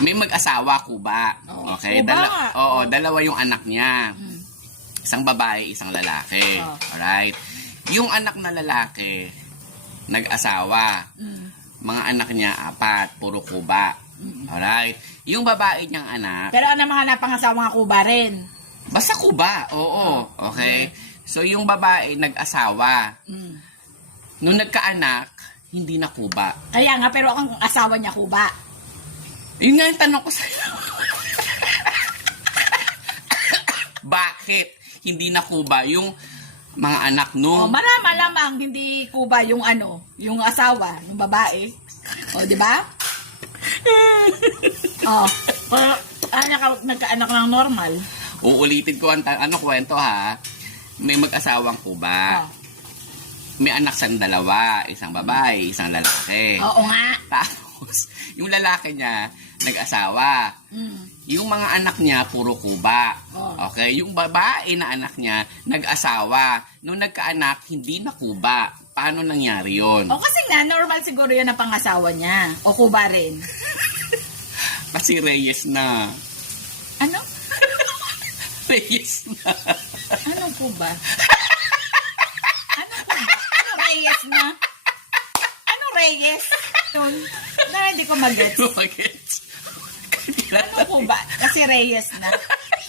may mag-asawa, Kuba. Oh, Okay? Kuba Dala- oo, dalawa yung anak niya. Mm. Isang babae, isang lalaki. Oh. Alright? Yung anak na lalaki, nag-asawa. Mm. Mga anak niya, apat, puro Kuba. Alright? Yung babae niyang anak, Pero ano mga napangasawa nga kuba rin? basta Kuba. Oo. Okay? So, yung babae, nag-asawa. Mm. Nung nagkaanak, hindi na Kuba. Kaya nga, pero ang asawa niya kuba. Yun nga yung tanong ko sa'yo. Bakit hindi na Kuba yung mga anak Oh, nung... marama malamang hindi kuba yung ano, yung asawa, yung babae. O, di ba? oh, pero anak nagkaanak ng normal. Uulitin ko ang ta- ano kwento ha. May mag-asawang Kuba. Oh. May anak sa dalawa. Isang babae, isang lalaki. Oo nga. Tapos, yung lalaki niya, nag-asawa. Mm. Yung mga anak niya, puro Kuba. Oh. Okay? Yung babae na anak niya, nag-asawa. Nung nagkaanak, hindi na Kuba. Paano nangyari yon? O kasi nga, normal siguro yun ang pangasawa niya. O kuba rin. Kasi Reyes na. Ano? Reyes na. Anong kuba? Anong kuba? Ano Reyes na? Ano Reyes? Yun. Na hindi ko mag-gets. Bakit? Anong kuba? Kasi Reyes na.